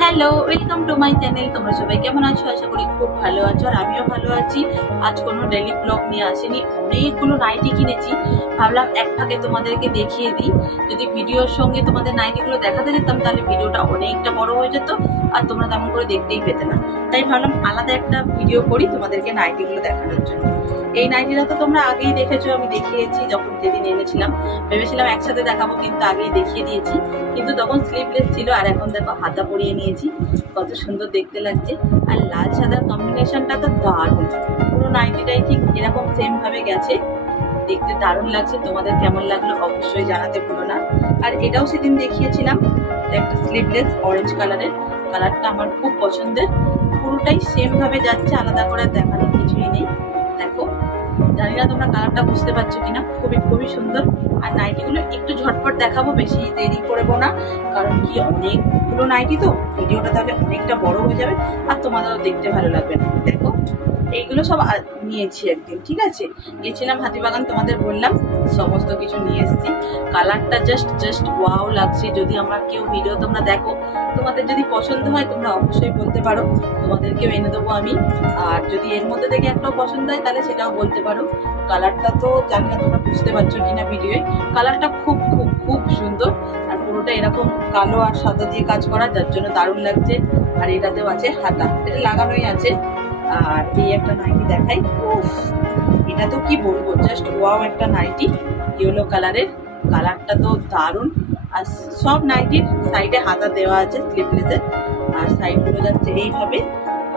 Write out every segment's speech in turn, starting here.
Hello, welcome to my channel. তোমরা সবাই কেমন আছো? আশা করি খুব ভালো আছো, আর আমিও ভালো আছি। আজ কোনো ডেইলি ব্লগ নিয়ে আসিনি, অনেকগুলো নাইটি কিনেছি। ভাবলাম এক ফাঁকে তোমাদেরকে দেখিয়ে দিই। যদি ভিডিওর সঙ্গে তোমাদের নাইটিগুলো দেখাতে যেতাম তাহলে ভিডিওটা অনেকটা বড় হয়ে যেত, আর তোমরা তেমন করে দেখতেই পেতে না। তাই ভাবলাম আলাদা একটা ভিডিও করি তোমাদেরকে নাইটিগুলো দেখানোর জন্য। এই নাইটিটা তো তোমরা আগেই দেখেছো, আমি দেখিয়েছি যখন যেদিন এনেছিলাম। ভেবেছিলাম একসাথে দেখাবো, কিন্তু আগেই দেখিয়ে দিয়েছি। কিন্তু তখন স্লিভলেস ছিল, আর এখন দেখো হাতা পরিয়ে নিয়েছি। কত সুন্দর দেখতে লাগছে, আর লাল সাদার কম্বিনেশনটা তো দারুণ। পুরো নাইটিটাই ঠিক এরকম সেম ভাবে গেছে, দেখতে দারুণ লাগছে। তোমাদের কেমন লাগলো অবশ্যই জানাতে ভুলো না। আর এটাও সেদিন দেখিয়েছিলাম, একটা স্লিভলেস অরেঞ্জ কালারের। কালারটা আমার খুব পছন্দের, পুরোটাই সেম ভাবে যাচ্ছে, আলাদা করে দেখানোর কিছুই নেই। দেখো, জানি না তোমরা কালারটা বুঝতে পারছো কিনা, খুবই খুবই সুন্দর। আর নাইটিগুলো একটু ঝটপট দেখাবো, বেশি দেরি করবো না, কারণ কি অনেকগুলো নাইটি তো ভিডিওটা তাহলে অনেকটা বড় হয়ে যাবে, আর তোমাদেরও দেখতে ভালো লাগবে না। দেখো, এইগুলো সব নিয়েছি একদিন, ঠিক আছে। গেছিলাম হাতিবাগান, তোমাদের বললাম, সমস্ত কিছু নিয়ে এসেছি। কালারটা জাস্ট ওয়াও লাগছে। যদি আমার কেউ ভিডিও তোমরা দেখো, তোমাদের যদি পছন্দ হয় তোমরা অবশ্যই বলতে পারো, তোমাদেরকেও এনে দেবো আমি। আর যদি এর মধ্যে থেকে একটাও পছন্দ হয় তাহলে সেটাও বলতে পারো। কালারটা তো জানি না তোমরা বুঝতে পারছো কিনা ভিডিওয়ে, কালারটা খুব খুব খুব সুন্দর। আর পুরোটা এরকম কালো আর সাদা দিয়ে কাজ করা, যার জন্য দারুণ লাগছে। আর এটাতেও আছে হাতা, এটা লাগানোই আছে। আর এই একটা নাইটি দেখাই, এটা তো কি বলবো, জাস্ট ওয়াও একটা নাইটি, ইয়েলো কালারের। কালারটা তো দারুণ। আর সব নাইটির সাইডে হাতা দেওয়া আছে স্লিভলেসের, আর সাইডগুলো যাচ্ছে এইভাবে,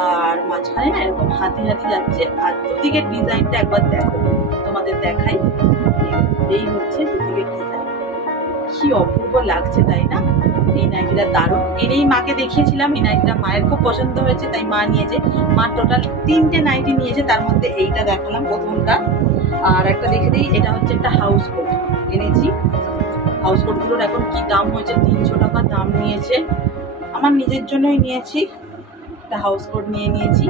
আর মাঝখানে না এরকম হাতি হাতি যাচ্ছে। আর দুদিকের ডিজাইনটা একবার দেখো, তোমাদের দেখাই। এই হচ্ছে দুদিকের ডিজাইন, কি অপূর্ব লাগছে তাই না? এই নাইটিটা দারুণ। এনেই মাকে দেখিয়েছিলাম, এই নাইটিটা মায়ের খুব পছন্দ হয়েছে, তাই মা নিয়েছে। মা টোটাল 3টে নাইটি নিয়েছে, তার মধ্যে এইটা দেখালাম প্রথমটা। আর একটা দেখে দিই, এটা হচ্ছে একটা হাউস কোট এনেছি। হাউস কোটগুলোর এখন কি দাম হয়েছে, 300 টাকা দাম নিয়েছে। আমার নিজের জন্যই নিয়েছি, একটা হাউস কোট নিয়ে নিয়েছি।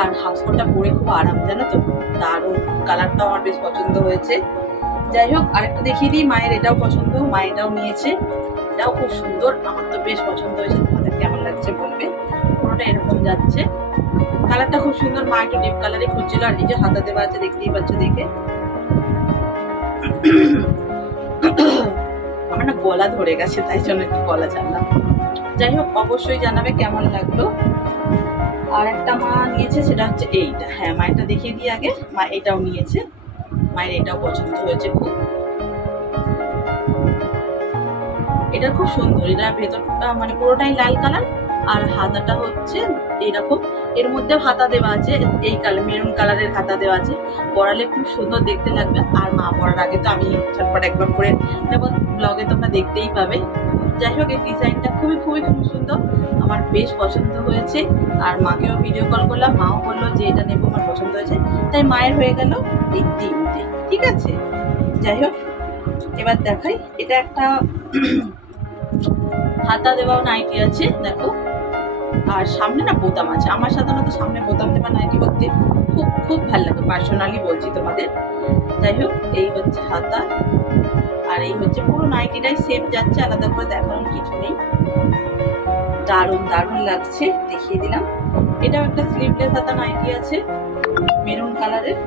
আর হাউস কোটটা পরে খুব আরাম, জানো তো, দারুণ। কালারটাও আমার বেশ পছন্দ হয়েছে। যাই হোক, আরেকটা দেখিয়ে দিই, মায়ের এটাও পছন্দ, মা এটাও নিয়েছে। এটাও খুব সুন্দর, আমার তো বেশ পছন্দ হয়েছে। তোমাদের কেমন লাগছে বলবে। পুরোটা এরকম যাচ্ছে, কালারটা খুব সুন্দর। মা একটু ডিপ কালারে খুঁজছিল, আর এই যে হাতা দেওয়া আছে, দেখতেই পাচ্ছ দেখে। আমার না গলা ধরে গেছে, তাই জন্য একটু গলা ছাড়লাম। যাই হোক, অবশ্যই জানাবে কেমন লাগলো। আর একটা মা নিয়েছে, সেটা হচ্ছে এইটা। হ্যাঁ, মায়েরটা দেখিয়ে দিই আগে। মা এটাও নিয়েছে, মায়ের এটাও পছন্দ হয়েছে খুব। এটা খুব সুন্দর, এটা ভেতরটা মানে পুরোটাই লাল কালার, আর হাতাটা হচ্ছে এইরকম। এর মধ্যে হাতা দেওয়া আছে, এই কালার মেরুন কালারের হাতা দেওয়া আছে। পরালে খুব সুন্দর দেখতে লাগবে। আর মা পরার আগে তো আমি ঝটপট একবার করে নেব, ব্লগে তোমরা দেখতেই পাবে। যাই হোক, এই ডিজাইনটা খুবই খুবই খুব সুন্দর, আমার বেশ পছন্দ হয়েছে। আর মাকেও ভিডিও কল করলাম, মাও বললো যে এটা নেবো, আমার পছন্দ হয়েছে। তাই মায়ের হয়ে গেল এই 3টে, ঠিক আছে। যাই হোক, এবার দেখাই, এটা একটা হাতা দেওয়াও নাইটি আছে, দেখো। আর সামনে না বোতাম আছে। আমার সাধারণত সামনে বোতাম দেওয়া নাইটি পরতে খুব খুব ভালো লাগে, পার্সোনালি বলছি তোমাদের। যাই হোক, এই হচ্ছে হাতা, আর এই হচ্ছে পুরো নাইটিটাই সেম যাচ্ছে, আলাদা করে দেখানোর কিছু নেই। দারুণ দারুণ লাগছে, দেখিয়ে দিলাম। এটাও একটা স্লিভলেস হাতা নাইটি আছে, মেরুন কালারের।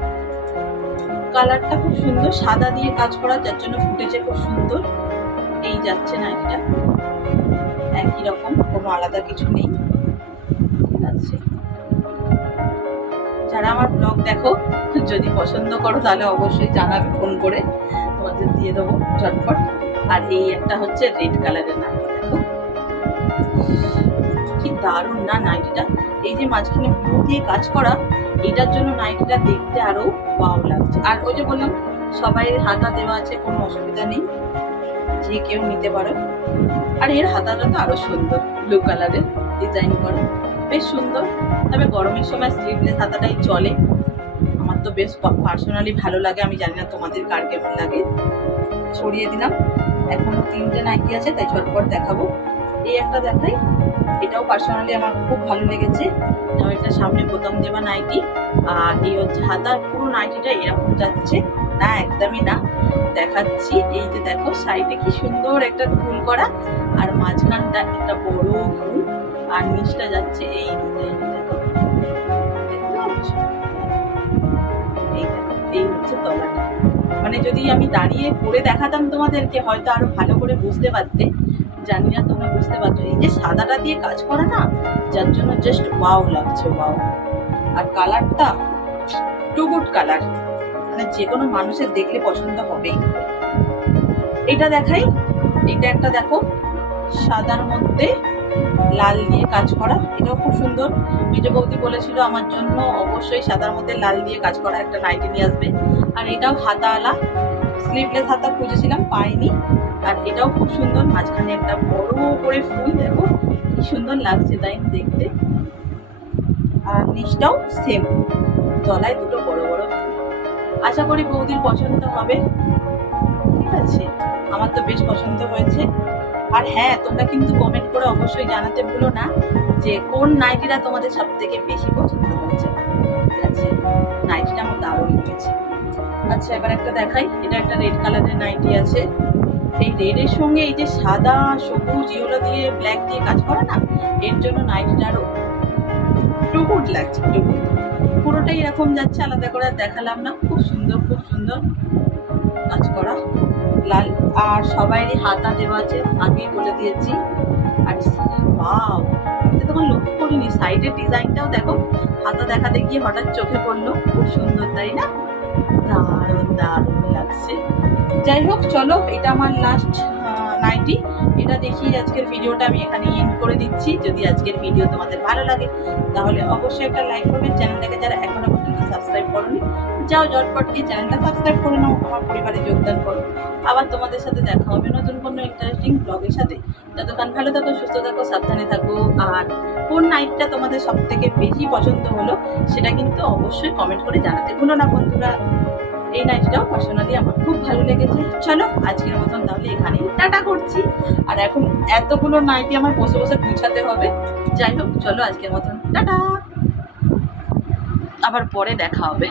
কালারটা খুব সুন্দর, সাদা দিয়ে কাজ করা, যার জন্য ফুটেছে খুব সুন্দর। এই যাচ্ছে নাইটিটা, একই রকম, কোনো আলাদা কিছু নেই, ঠিক আছে। যারা আমার ব্লগ দেখো, যদি পছন্দ করো তাহলে অবশ্যই জানাবে ফোন করে, তোমাদের দিয়ে দেবো ঝটপট। আর এই একটা হচ্ছে রেড কালারের নাইটি, দেখো কি দারুণ না নাইটিটা। এই যে মাঝখানে ব্লু দিয়ে কাজ করা, এটার জন্য নাইটিটা দেখতে আরো ওয়াও লাগছে। আর ওই যে বললাম, সবাই হাতা দেওয়া আছে, কোনো অসুবিধা নেই, যে কেউ নিতে পারো। আর এর হাতাটা তো আরো সুন্দর, ব্লু কালারের ডিজাইন করা, বেশ সুন্দর। তবে গরমের সময় স্লিভলেস হাতাটাই চলে, আমার তো বেশ পার্সোনালি ভালো লাগে। আমি জানি না তোমাদের কার কেমন লাগে। ছড়িয়ে দিলাম, এখনো 3টে নাইটি আছে, তাই ঝটপট দেখাবো। এই একটা দেখাই, এটাও পার্সোনালি আমার খুব ভালো লেগেছে। এটা সামনে বোতাম দেওয়া নাইটি, আর এই হচ্ছে হাতা। পুরো নাইটিটা এরকম যাচ্ছে না, একদমই না, দেখাচ্ছি। এই যে দেখো, সাইডে কি সুন্দর একটা ফুল করা, আর মাঝখানটা একটা বড় ফুল, আর নিচটা যাচ্ছে এই ডিজাইনে। দেখো, দেখতে পাচ্ছ? এই দেখো, এই হচ্ছে তলাটা। মানে যদি আমি দাঁড়িয়ে পরে দেখাতাম তোমাদেরকে হয়তো আরো ভালো করে বুঝতে পারতে, জানি না তোমরা বুঝতে পারছো। এই যে সাদাটা দিয়ে কাজ করা না, যার জন্য জাস্ট ওয়াও লাগছে, ওয়াও। আর কালারটা টু গুড কালার, মানে যে কোনো মানুষের দেখলে পছন্দ হবেই। এটা দেখাই, এটা একটা দেখো সাদার মধ্যে লাল দিয়ে কাজ করা, এটাও খুব সুন্দর। বিজয় বৌদি বলেছিল আমার জন্য অবশ্যই সাদার মধ্যে লাল দিয়ে কাজ করা একটা নাইটি নিয়ে আসবে। আর এটাও হাতাওয়ালা, স্লিভলেস হাতা খুঁজেছিলাম, পাইনি। আর এটাও খুব সুন্দর, মাঝখানে একটা বড় করে ফুল, দেখো কি সুন্দর লাগছে তাই দেখতে। আর নিচটাও সেম, তলায় দুটো বড় বড় ফুল। আশা করি বৌদির পছন্দ হবে, ঠিক আছে? আমার তো বেশ পছন্দ হয়েছে। আর হ্যাঁ, তোমরা কিন্তু কমেন্ট করে অবশ্যই জানাতে ভুলো না যে কোন নাইটিটা তোমাদের সব থেকে বেশি পছন্দ হয়েছে, ঠিক আছে? নাইটিটা আমার দারুণ লেগেছে। আচ্ছা, এবার একটা দেখাই, এটা একটা রেড কালারের নাইটি আছে। এই রেডের সঙ্গে এই যে সাদা সবুজ ইয়েলো দিয়ে ব্ল্যাক দিয়ে কাজ করা না, এর জন্য নাইটিটা আরো টু গুড লাগছে, টু গুড। পুরোটাই এরকম যাচ্ছে, আলাদা করে দেখালাম না। খুব সুন্দর, খুব সুন্দর কাজ করা লাল। আর সবাইরই হাতা দেওয়া আছে, আগেই বলে দিয়েছি। আর ওয়াও, এটা তখন লক্ষ্য করিনি, সাইডের ডিজাইনটাও দেখো, হাতা দেখাতে গিয়ে হঠাৎ চোখে পড়লো। খুব সুন্দর, তাই না? দারুণ দারুণ লাগছে। যাই হোক, চলো, এটা আমার লাস্ট নাইটি। এটা দেখিয়ে আজকের ভিডিওটা আমি এখানে এন্ড করে দিচ্ছি। যদি আজকের ভিডিও তোমাদের ভালো লাগে তাহলে অবশ্যই একটা লাইক করবে। চ্যানেলটাকে যারা এখনো পর্যন্ত সাবস্ক্রাইব করোনি, যাও ঝটপট গিয়ে চ্যানেলটা সাবস্ক্রাইব করে নাও, আমার পরিবারে যোগদান করো। আবার তোমাদের সাথে দেখা হবে নতুন কোনো ইন্টারেস্টিং ব্লগের সাথে। যতক্ষণ ভালো থাকো, সুস্থ থাকো, সাবধানে থাকো। আর কোন নাইটটা তোমাদের সব থেকে বেশি পছন্দ হলো সেটা কিন্তু অবশ্যই কমেন্ট করে জানাতে ভুলো না বন্ধুরা। এই নাইটিটাও পার্সোনালি আমার খুব ভালো লেগেছে। চলো, আজকের মতন তাহলে এখানেই টাটা করছি। আর এখন এতগুলো নাইটি আমার বসে বসে গুছাতে হবে। যাই হোক, চলো আজকের মতন টাটা, আবার পরে দেখা হবে।